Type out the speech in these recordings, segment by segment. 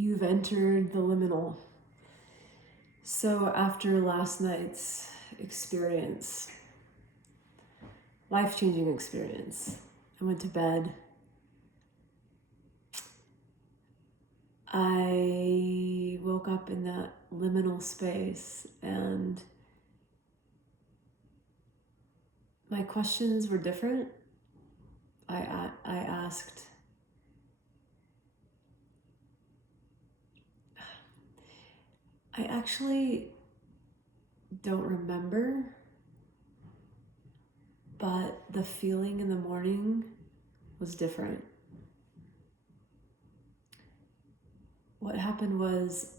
You've entered the liminal. So after last night's experience, life-changing experience, I went to bed. I woke up in that liminal space and my questions were different. I asked, I actually don't remember, but the feeling in the morning was different. What happened was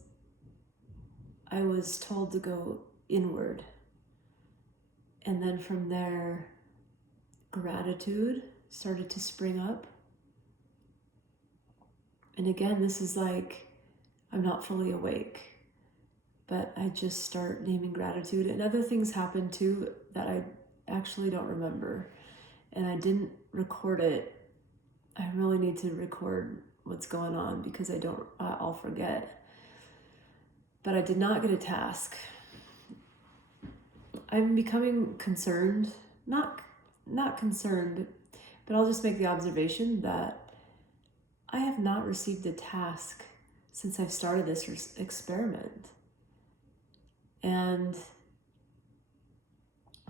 I was told to go inward. And then from there, gratitude started to spring up. And again, this is like, I'm not fully awake, but I just start naming gratitude. And other things happen too that I actually don't remember. And I didn't record it. I really need to record what's going on because I'll forget. But I did not get a task. I'm becoming concerned, not concerned, but I'll just make the observation that I have not received a task since I've started this experiment. And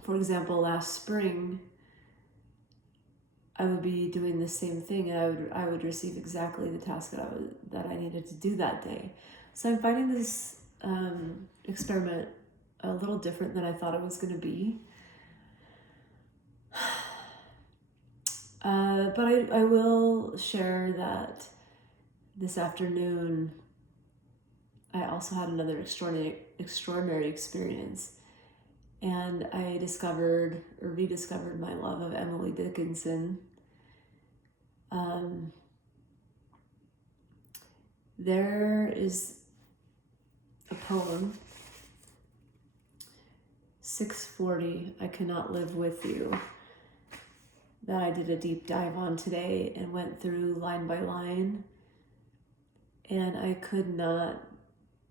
for example, last spring, I would be doing the same thing and I would receive exactly the task that I needed to do that day. So I'm finding this experiment a little different than I thought it was going to be. But I will share that this afternoon I also had another extraordinary experience. And I discovered or rediscovered my love of Emily Dickinson. There is a poem, 640, I Cannot Live With You, that I did a deep dive on today and went through line by line. And I could not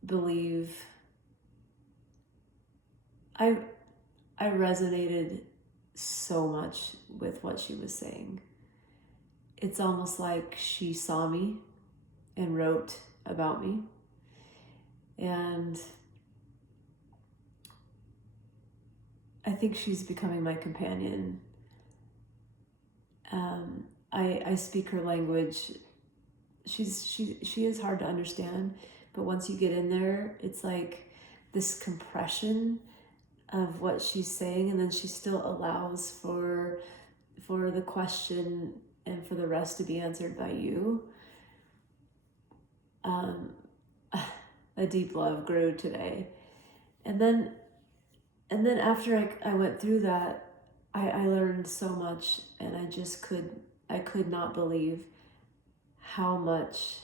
believe, I resonated so much with what she was saying. It's almost like she saw me and wrote about me. And I think she's becoming my companion. I speak her language. She is hard to understand, but once you get in there, it's like this compression of what she's saying, and then she still allows for the question and for the rest to be answered by you. A deep love grew today. And then after I went through that, I learned so much, and I could not believe how much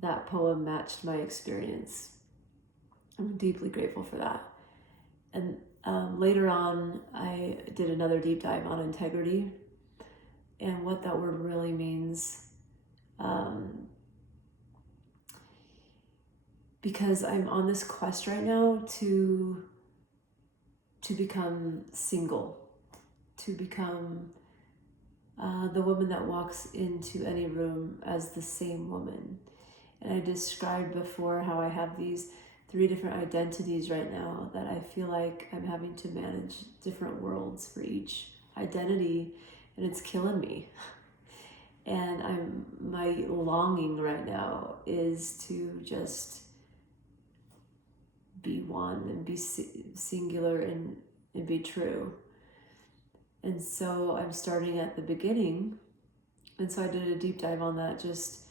that poem matched my experience. I'm deeply grateful for that. And later on, I did another deep dive on integrity and what that word really means. Because I'm on this quest right now to become single, to become the woman that walks into any room as the same woman. And I described before how I have these 3 different identities right now that I feel like I'm having to manage different worlds for each identity, and it's killing me. And my longing right now is to just be one and be singular and be true. And so I'm starting at the beginning. And so I did a deep dive on that, just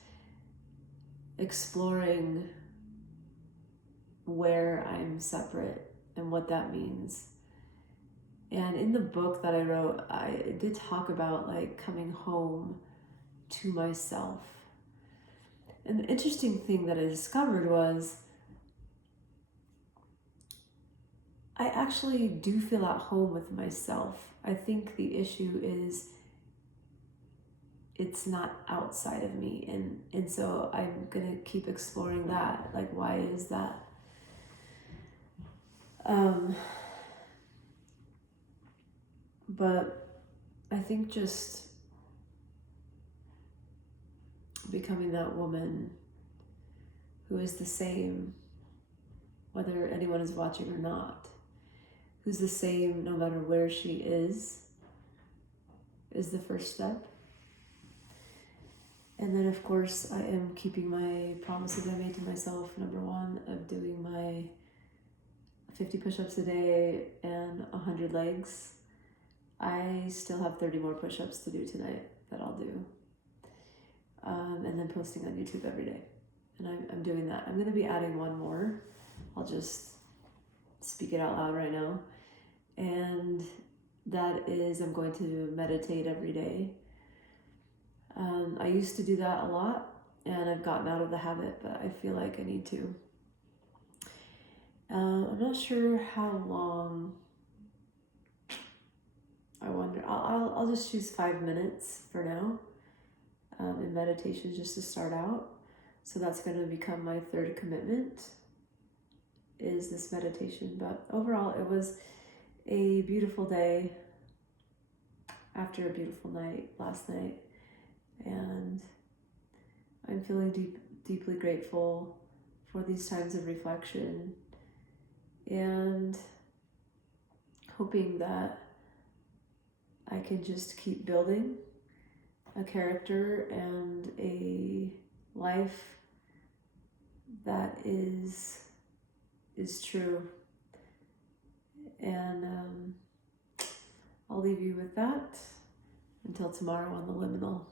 exploring where I'm separate and what that means. And in the book that I wrote, I did talk about like coming home to myself. And the interesting thing that I discovered was I actually do feel at home with myself. I think the issue is it's not outside of me, and so I'm gonna keep exploring that. Like, why is that? But I think just becoming that woman who is the same whether anyone is watching or not, who's the same no matter where she is the first step. And then, of course, I am keeping my promises I made to myself. Number one, of doing my 50 push-ups a day and 100 legs. I still have 30 more push-ups to do tonight that I'll do. And then posting on YouTube every day. And I'm doing that. I'm going to be adding one more. I'll just speak it out loud right now. And that is, I'm going to meditate every day. I used to do that a lot, and I've gotten out of the habit, but I feel like I need to. I'm not sure how long. I wonder. I'll just choose 5 minutes for now in meditation just to start out. So that's going to become my third commitment, is this meditation. But overall, it was a beautiful day after a beautiful night last night, and I'm feeling deeply grateful for these times of reflection, and hoping that I can just keep building a character and a life that is true. And I'll leave you with that until tomorrow on the Liminal.